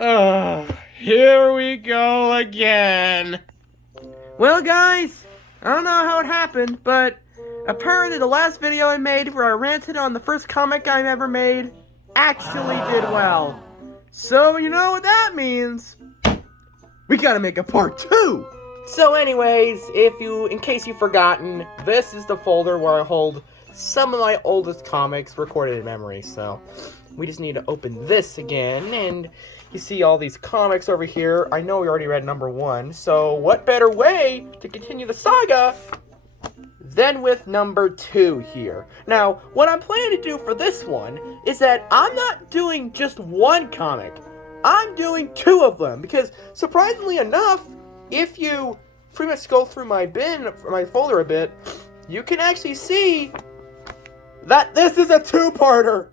Here we go again. Well, guys, I don't know how it happened, but apparently the last video I made where I ranted on the first comic I ever made actually did well. So, you know what that means? We gotta make a part 2! So anyways, in case you've forgotten, this is the folder where I hold some of my oldest comics recorded in memory, so we just need to open this again, and you see all these comics over here. I know we already read number 1, so what better way to continue the saga than with number 2 here. Now, what I'm planning to do for this one is that I'm not doing just one comic. I'm doing 2 of them, because surprisingly enough, if you pretty much go through my folder a bit, you can actually see that this is a 2-parter.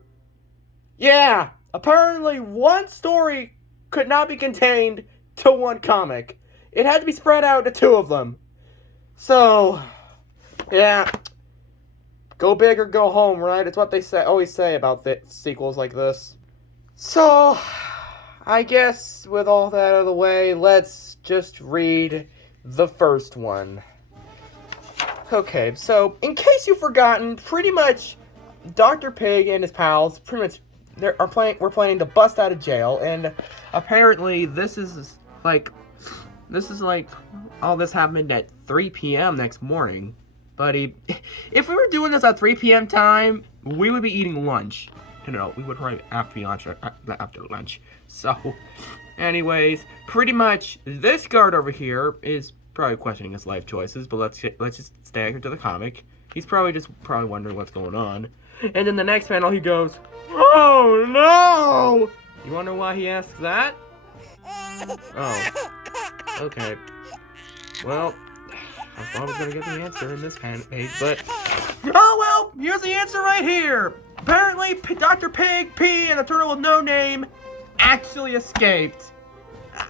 Yeah, apparently one story could not be contained to one comic. It had to be spread out to 2 of them. So, yeah, go big or go home, right? It's what they always say about sequels like this. So, I guess with all that out of the way, let's just read the first one. Okay, so in case you've forgotten, pretty much Dr. Pig and his pals pretty much we're planning to bust out of jail, and apparently this is like all this happened at 3 p.m. next morning. But if we were doing this at 3 p.m. time, we would be eating lunch. No, we would probably after lunch. So, anyways, pretty much this guard over here is probably questioning his life choices, but let's just stay here to the comic. He's probably wondering what's going on. And in the next panel, he goes, "Oh no!" You wonder why he asks that? Oh, okay. Well, I thought I was gonna get the answer in this page, but oh well, here's the answer right here. Apparently, Dr. Pig, P, and the turtle with no name actually escaped.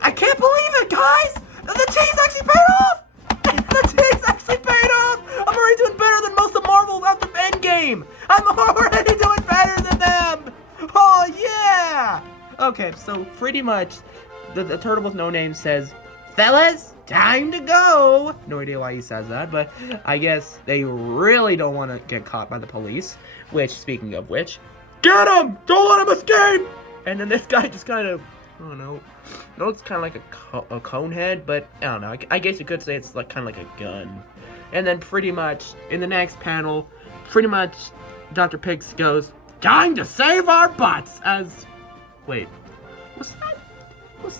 I can't believe it, guys! The tease actually paid off! The tease actually paid off! I'm already doing better than most of Marvel after Endgame! I'm already doing better than them! Oh, yeah! Okay, so pretty much, the turtle with no name says, "Fellas, time to go!" No idea why he says that, but I guess they really don't want to get caught by the police. Which, speaking of which, get him! Don't let him escape! And then this guy just kind of, I don't know, it looks kind of like a cone head, but I don't know. I guess you could say it's like kind of like a gun. And then pretty much, in the next panel, pretty much Dr. Pigs goes, "Time to save our butts!" As, wait, was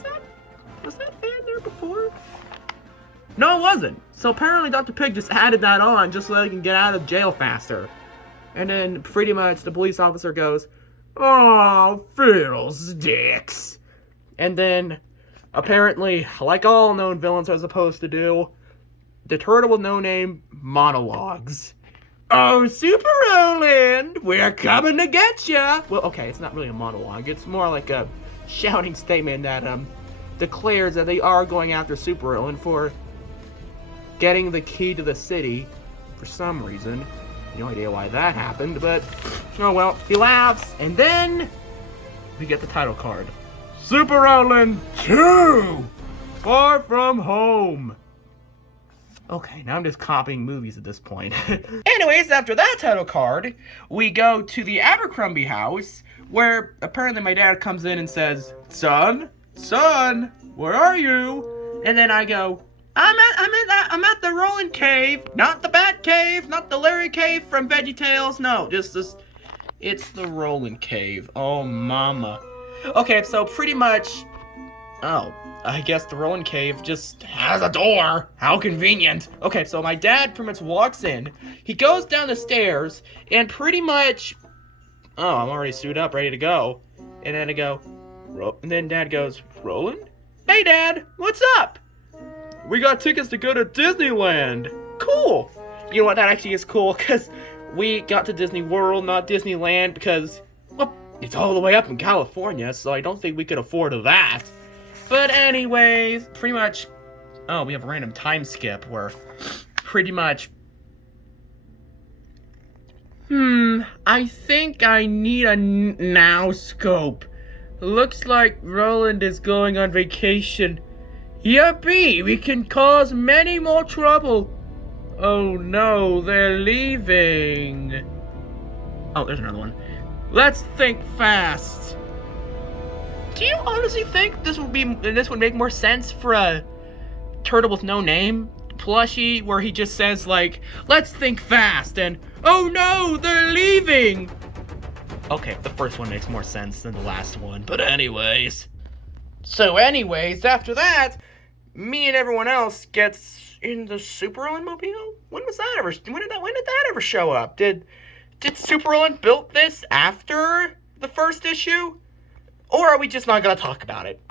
that fan there before? No, it wasn't. So apparently Dr. Pig just added that on just so they can get out of jail faster. And then pretty much the police officer goes, "Oh, fiddlesticks." And then apparently, like all known villains are supposed to do, the turtle with no name monologues. "Oh, Super Roland, we're coming to get ya." Well, okay, it's not really a monologue. It's more like a shouting statement that declares that they are going after Super Roland for getting the key to the city for some reason. No idea why that happened, but oh well. He laughs, and then we get the title card. Super Roland 2! Far From Home. Okay, now I'm just copying movies at this point. Anyways, after that title card, we go to the Abercrombie house, where apparently my dad comes in and says, Son, where are you?" And then I go, I'm at the Roland Cave, not the Bat Cave, not the Larry Cave from VeggieTales. No, just this. It's the Roland Cave. Oh, mama. Okay, so pretty much. Oh, I guess the Roland Cave just has a door. How convenient. Okay, so my dad pretty much walks in. He goes down the stairs, and pretty much. Oh, I'm already suited up, ready to go. And then I go. And then Dad goes, "Roland? Hey, Dad, what's up?" "We got tickets to go to Disneyland." "Cool." You know what, that actually is cool, because we got to Disney World, not Disneyland, because, well, it's all the way up in California, so I don't think we could afford that. But anyways, pretty much, oh, we have a random time skip where pretty much, I think I need a now scope. Looks like Roland is going on vacation. Yippee! We can cause many more trouble. Oh no, they're leaving. Oh, there's another one. Let's think fast. Do you honestly think this would make more sense for a turtle with no name plushie where he just says like, let's think fast and oh no, they're leaving? Okay, the first one makes more sense than the last one, but anyways. So anyways, after that, me and everyone else gets in the Super Roland mobile? When did that ever show up? Did Super Roland build this after the first issue? Or are we just not gonna talk about it?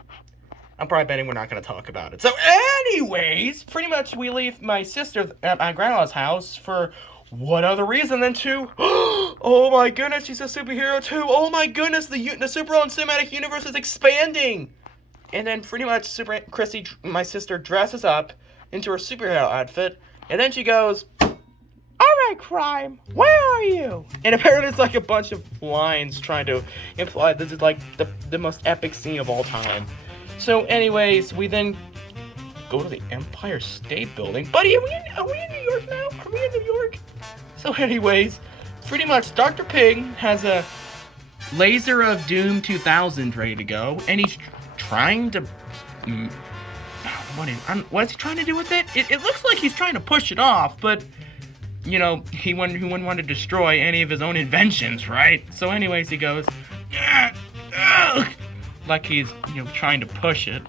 I'm probably betting we're not gonna talk about it. So anyways, pretty much we leave my sister at my grandma's house for what other reason than to, oh my goodness, she's a superhero too. Oh my goodness, the Super Roland cinematic universe is expanding. And then pretty much Chrissy, my sister, dresses up into her superhero outfit, and then she goes, "Alright, Crime, where are you?" And apparently it's like a bunch of lines trying to imply this is like the most epic scene of all time. So anyways, we then go to the Empire State Building. Buddy, are we in New York now? Are we in New York? So anyways, pretty much Dr. Pig has a Laser of Doom 2000 ready to go, and he's trying to... what's he trying to do with it? It looks like he's trying to push it off, but... You know, he wouldn't want to destroy any of his own inventions, right? So anyways, he goes... like he's, trying to push it.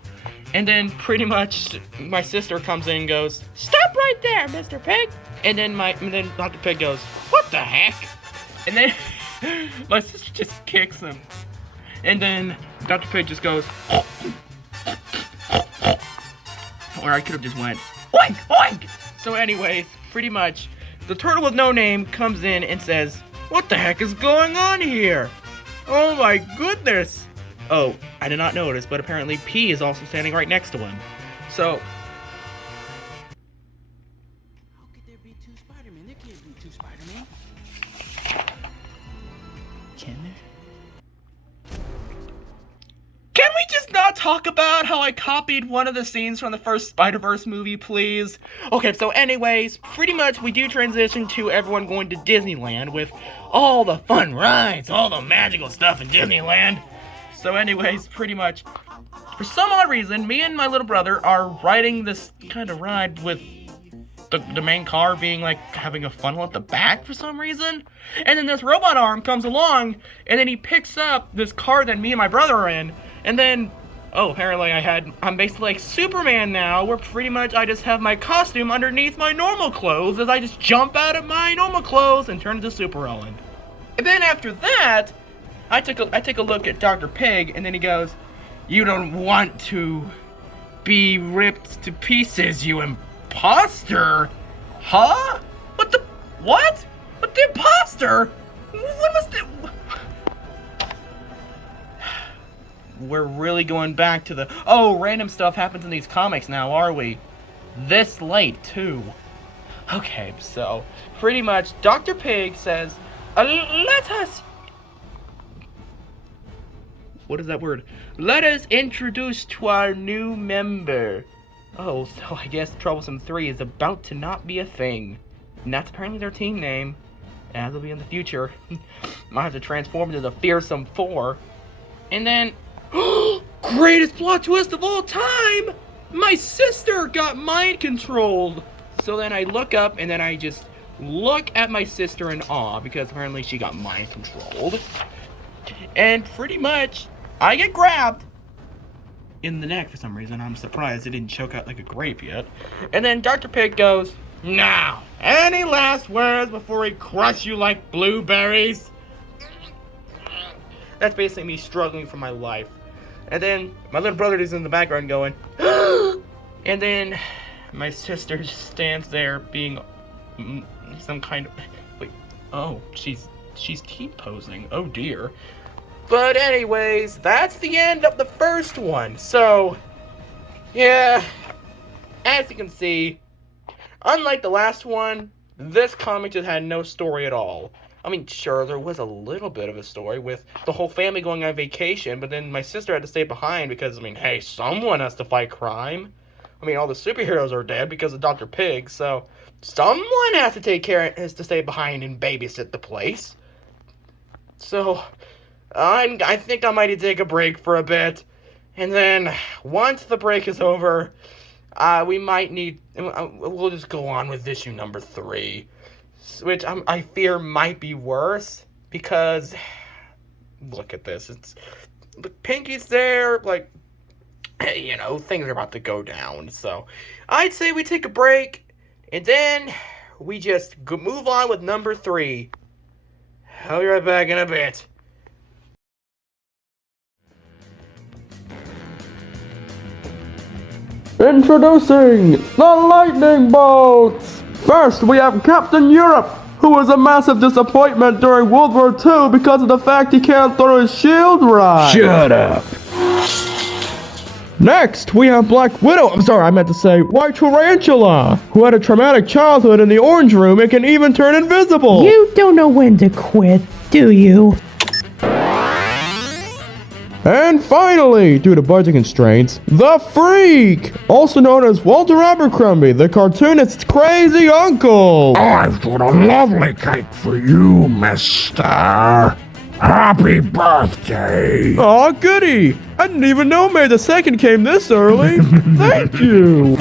And then pretty much my sister comes in and goes, "Stop right there, Mr. Pig!" And then Dr. Pig goes, "What the heck?" And then my sister just kicks him. And then Dr. Pig just goes, or I could have just went, "Oink, oink!" So anyways, pretty much, the turtle with no name comes in and says, "What the heck is going on here? Oh my goodness!" Oh, I did not notice, but apparently P is also standing right next to him. So... How could there be two Spider-Men? There can't be two Spider-Men. Can we just not talk about how I copied one of the scenes from the first Spider-Verse movie, please? Okay, so anyways, pretty much we do transition to everyone going to Disneyland with all the fun rides, all the magical stuff in Disneyland. So anyways, pretty much, for some odd reason, me and my little brother are riding this kind of ride with the main car being like having a funnel at the back for some reason. And then this robot arm comes along, and then he picks up this car that me and my brother are in. And then, oh, apparently I'm basically like Superman now, where pretty much I just have my costume underneath my normal clothes as I just jump out of my normal clothes and turn into Super Roland. And then after that, I take a look at Dr. Pig, and then he goes, "You don't want to be ripped to pieces, you imposter." Huh? What? What the imposter? What was the... We're really going back to the... Oh, random stuff happens in these comics now, are we? This late, too. Okay, so, pretty much, Dr. Pig says, let us... What is that word? Let us introduce to our new member. Oh, so I guess Troublesome 3 is about to not be a thing. And that's apparently their team name. As will be in the future. Might have to transform into the Fearsome 4. And then... Greatest plot twist of all time! My sister got mind controlled! So then I look up, and then I just look at my sister in awe, because apparently she got mind controlled. And pretty much... I get grabbed in the neck for some reason. I'm surprised it didn't choke out like a grape yet. And then Dr. Pig goes, "Now, any last words before we crush you like blueberries?" That's basically me struggling for my life. And then my little brother is in the background going, and then my sister just stands there being some kind of... Wait, oh, she's T-posing. Oh dear. But anyways, that's the end of the first one. So, yeah, as you can see, unlike the last one, this comic just had no story at all. I mean, sure, there was a little bit of a story with the whole family going on vacation, but then my sister had to stay behind because, I mean, hey, someone has to fight crime. I mean, all the superheroes are dead because of Dr. Pig, so someone has to stay behind and babysit the place. So, I think I might take a break for a bit. And then, once the break is over, we'll just go on with issue number 3. Which I fear might be worse, because, look at this. Pinky's there, like, you know, things are about to go down. So, I'd say we take a break, and then we just move on with number 3. I'll be right back in a bit. Introducing the lightning bolts! First, we have Captain Europe, who was a massive disappointment during World War II because of the fact he can't throw his shield right. Shut up! Next, we have Black Widow, White Tarantula, who had a traumatic childhood in the Orange Room and can even turn invisible. You don't know when to quit, do you? And finally, due to budget constraints, the Freak, also known as Walter Abercrombie, the cartoonist's crazy uncle. I've got a lovely cake for you, mister. Happy birthday. Aw, goody. I didn't even know May the 2nd came this early. Thank you.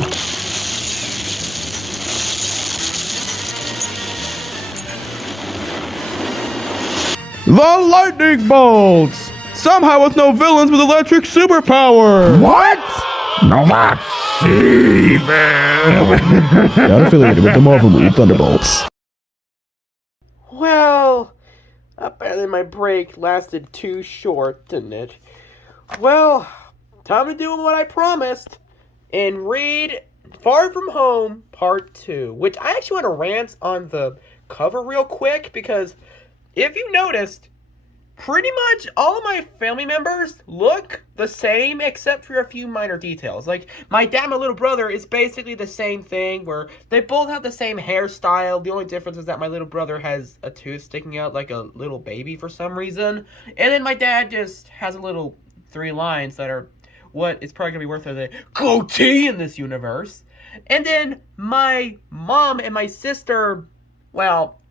The lightning bolts. Somehow with no villains with electric superpower. What? No, that's evil. Not affiliated with the Marvel movie Thunderbolts. Well, apparently my break lasted too short, didn't it? Well, time to do what I promised and read Far From Home Part 2, which I actually want to rant on the cover real quick, because if you noticed, pretty much all of my family members look the same except for a few minor details. Like, my dad and my little brother is basically the same thing, where they both have the same hairstyle. The only difference is that my little brother has a tooth sticking out like a little baby for some reason. And then my dad just has a little 3 lines that are what is probably going to be worth a goatee in this universe. And then my mom and my sister, well,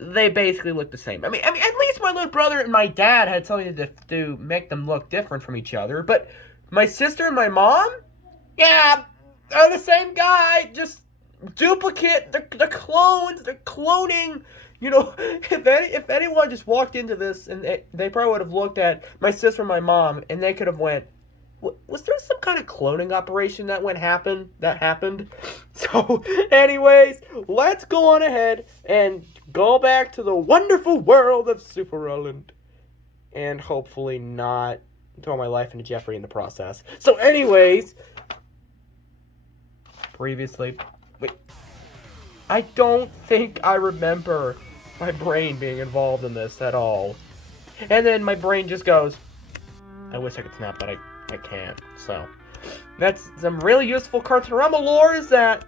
they basically look the same. I mean, at least my little brother and my dad had something to make them look different from each other. But my sister and my mom, yeah, they're the same guy. Just duplicate, the clones, the cloning. You know, if anyone just walked into this, and they probably would have looked at my sister and my mom, and they could have went, was there some kind of cloning operation that happened? So, anyways, let's go on ahead and go back to the wonderful world of Super Island, and hopefully not throw my life into jeopardy in the process. So, anyways, previously, wait, I don't think I remember my brain being involved in this at all. And then my brain just goes, I wish I could snap, but I can't. So, that's some really useful Cartoon-O-Rama lore, is that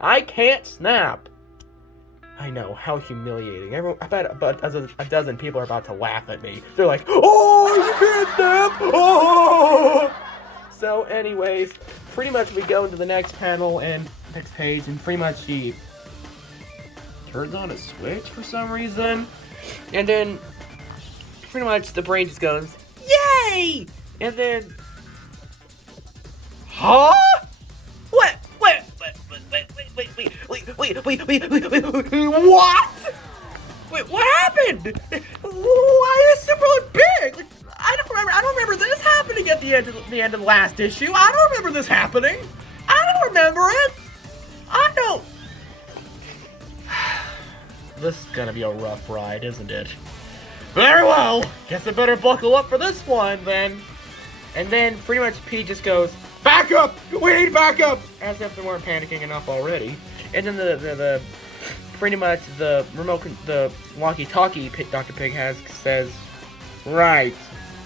I can't snap. I know, how humiliating. I bet about a dozen people are about to laugh at me. They're like, oh, you can't snap! Oh! So, anyways, pretty much we go into the next panel and next page, and pretty much she turns on a switch for some reason. And then, pretty much the brain just goes, yay! And then, huh? What? Wait, what? Wait, what happened? Why is Super look big? Like, I don't remember this happening at the end of the last issue. I don't remember this happening. I don't remember it. I don't. This is gonna be a rough ride, isn't it? Very well. Guess I better buckle up for this one then. And then pretty much Pete just goes, back up! We need backup! As if they weren't panicking enough already. And then the pretty much the the walkie-talkie Dr. Pig has says, right,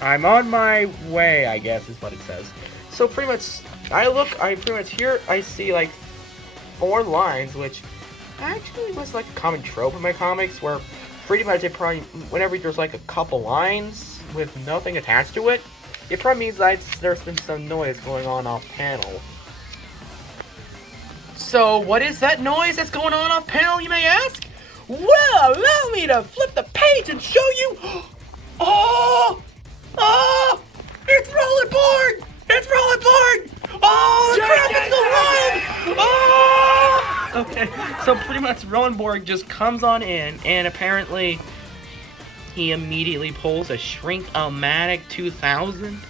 I'm on my way, I guess is what it says. So pretty much, I see like 4 lines, which actually was like a common trope in my comics, where pretty much it probably, whenever there's like a couple lines with nothing attached to it, it probably means that there's been some noise going on off panel. So, what is that noise that's going on off panel, you may ask? Well, allow me to flip the page and show you. Oh! Oh! It's Roland Borg! It's Roland Borg! Oh, the graphics are live! Oh! Okay, so pretty much Roland Borg just comes on in, and apparently he immediately pulls a Shrink-O-Matic 2000.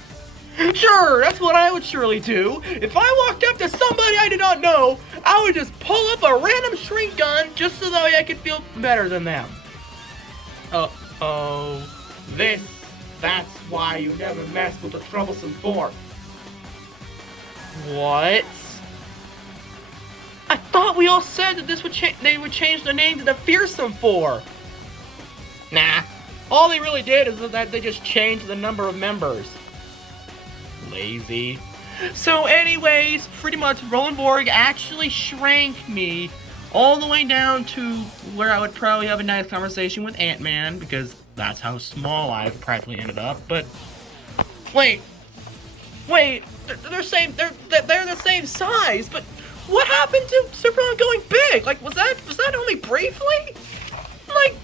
Sure, that's what I would surely do. If I walked up to somebody I did not know, I would just pull up a random shrink gun just so that way I could feel better than them. Uh-oh. That's why you never mess with the troublesome four. What? I thought we all said that this would they would change the name to the Fearsome Four. Nah. All they really did is that they just changed the number of members. Lazy. So anyways, pretty much Roland Borg actually shrank me all the way down to where I would probably have a nice conversation with Ant-Man, because that's how small I practically ended up. But wait, they're the same size. But what happened to Superman going big? Like, was that only briefly? Like,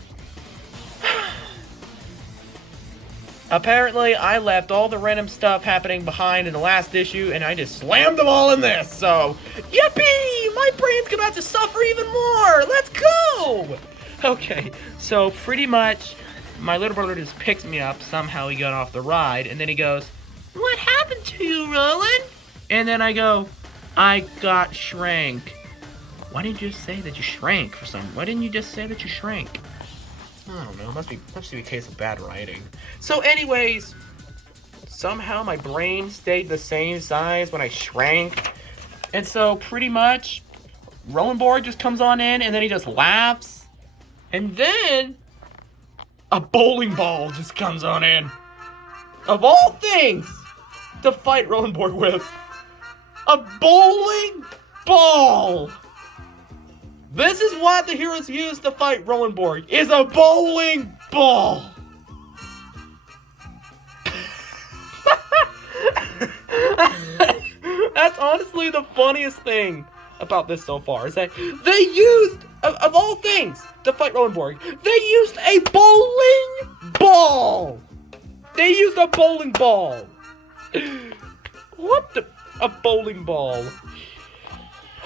apparently I left all the random stuff happening behind in the last issue, and I just slammed them all in this. So, yippee! My brain's gonna have to suffer even more. Let's go. Okay, so pretty much, my little brother just picks me up. Somehow he got off the ride, and then he goes, "What happened to you, Roland?" And then I go, "I got shrank." Why didn't you just say that you shrank for some? Why didn't you just say that you shrank? I don't know. Must be a case of bad writing. So, anyways, somehow my brain stayed the same size when I shrank, and so pretty much, Roland Borg just comes on in, and then he just laughs, and then a bowling ball just comes on in. Of all things to fight Roland Borg with, a bowling ball. This is what the heroes use to fight Roland Borg, is a bowling ball. That's honestly the funniest thing about this so far, is that they used, of all things, to fight Roland Borg, they used a bowling ball. They used a bowling ball. A bowling ball.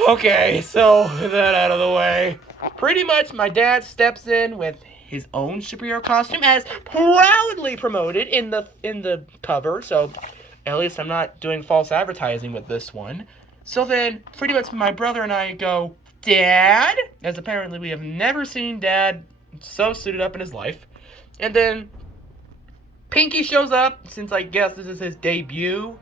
Okay, so that out of the way, pretty much my dad steps in with his own superhero costume, as proudly promoted in the cover. So at least I'm not doing false advertising with this one. So then, pretty much my brother and I go, "Dad," as apparently we have never seen Dad so suited up in his life. And then Pinky shows up, since I guess this is his debut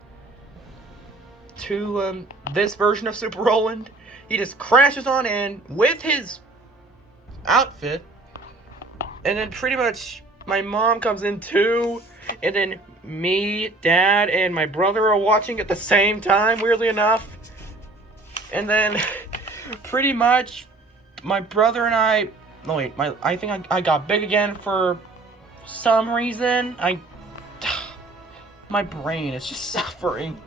to this version of Super Roland. He just crashes on in with his outfit, and then pretty much my mom comes in too, and then me, Dad, and my brother are watching at the same time, weirdly enough. And then pretty much my brother and I think I got big again for some reason. My brain is just suffering.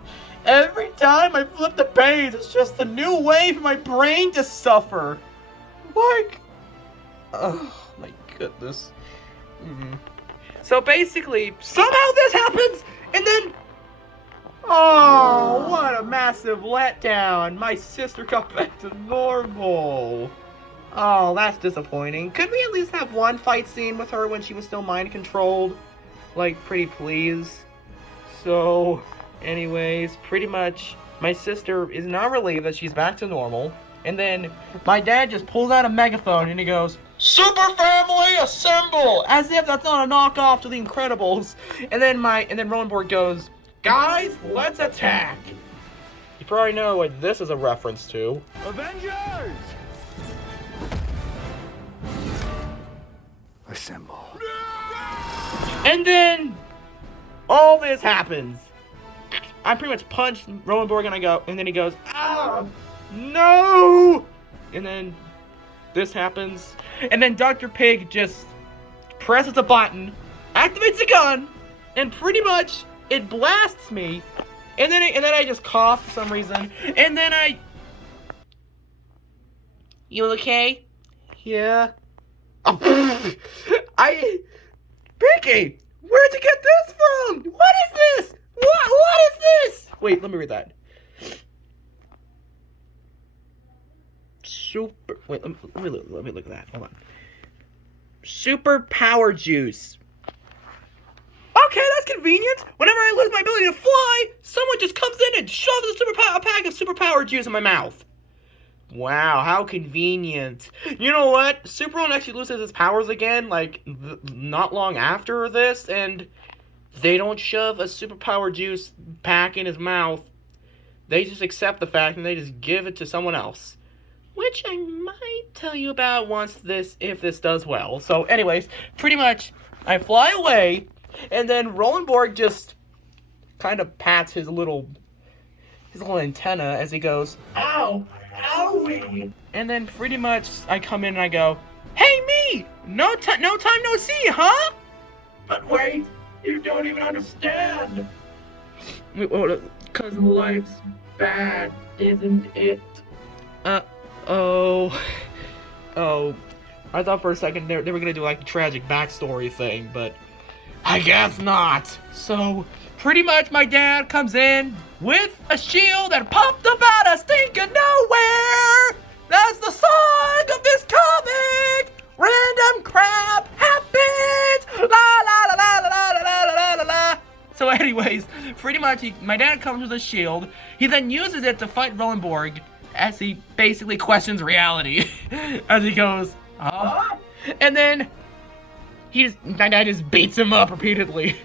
Every time I flip the page, it's just a new way for my brain to suffer. Like, oh my goodness. So basically, somehow this happens, and then, oh, what a massive letdown. My sister got back to normal. Oh, that's disappointing. Could we at least have one fight scene with her when she was still mind-controlled? Like, pretty please. So, anyways, pretty much, my sister is not relieved that she's back to normal. And then, my dad just pulls out a megaphone and he goes, "Super Family, assemble!" As if that's not a knockoff to The Incredibles. And then Roland Borg goes, "Guys, let's attack!" You probably know what this is a reference to. Avengers! Assemble. And then, all this happens. I pretty much punched Roland Borg and then he goes, "Ah, no!" And then this happens. And then Dr. Pig just presses a button, activates a gun, and pretty much it blasts me. And then I just cough for some reason. And then You okay? Yeah. Pinky! Where'd you get this from? What is this? What is this? Wait, let me read that. Wait, let me look at that. Hold on. Super power juice. Okay, that's convenient. Whenever I lose my ability to fly, someone just comes in and shoves a pack of superpower juice in my mouth. Wow, how convenient. You know what? Superman actually loses his powers again, like, not long after this, and they don't shove a superpower juice pack in his mouth. They just accept the fact and they just give it to someone else. Which I might tell you about if this does well. So anyways, pretty much, I fly away, and then Rolandborg just kind of pats his little antenna as he goes, ow! Owie! And then pretty much I come in and I go, hey me! No time no see, huh? But wait, you don't even understand. Cause life's bad, isn't it? Oh. I thought for a second they were gonna do like a tragic backstory thing, but I guess not. So pretty much my dad comes in with a shield that popped up out of stinking nowhere! That's the song of this comic! Random crap happens! La la la la la la la la la la. So anyways, pretty much my dad comes with a shield. He then uses it to fight Rolandborg as he basically questions reality. As he goes, huh? And then my dad just beats him up repeatedly.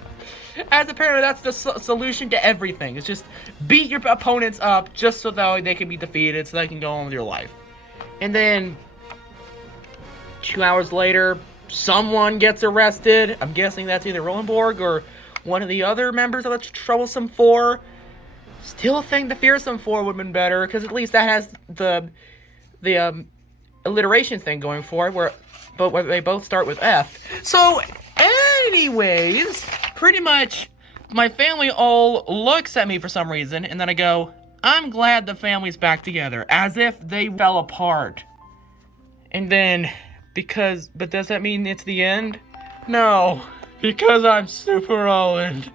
As apparently that's the solution to everything. It's just beat your opponents up just so that they can be defeated, so they can go on with your life. And then 2 hours later, someone gets arrested. I'm guessing that's either Rolandborg or one of the other members of the Troublesome Four. Still think the Fearsome Four would have been better, because at least that has the alliteration thing going for it, where they both start with F. So, anyways, pretty much my family all looks at me for some reason, and then I go, I'm glad the family's back together, as if they fell apart. And then, but does that mean it's the end? No, because I'm Super Roland.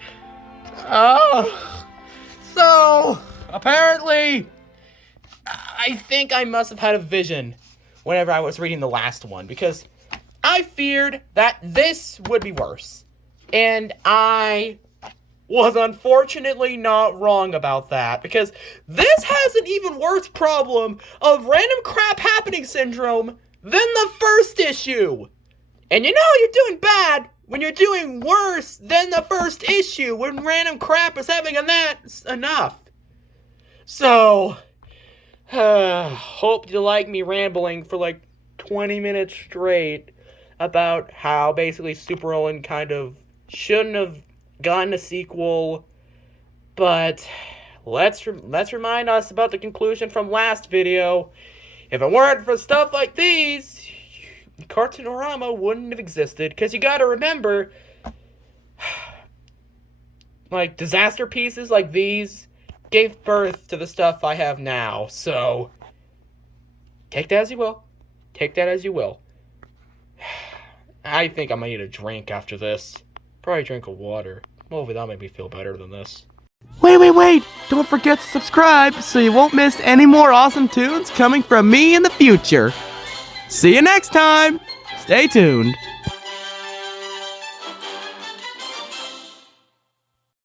Oh. So, apparently, I think I must have had a vision whenever I was reading the last one, because I feared that this would be worse. And I was unfortunately not wrong about that, because this has an even worse problem of random crap happening syndrome than the first issue. And you know you're doing bad when you're doing worse than the first issue, when random crap is happening, and that's enough. So, hope you like me rambling for like 20 minutes straight about how basically Super Roland kind of shouldn't have gotten a sequel, but let's remind us about the conclusion from last video. If it weren't for stuff like these, Cartoon-O-Rama wouldn't have existed, because you gotta remember, like, disaster pieces like these gave birth to the stuff I have now, so take that as you will. Take that as you will. I think I might need a drink after this. Probably drink of water. Hopefully that'll make me feel better than this. Wait! Don't forget to subscribe so you won't miss any more awesome tunes coming from me in the future. See you next time! Stay tuned!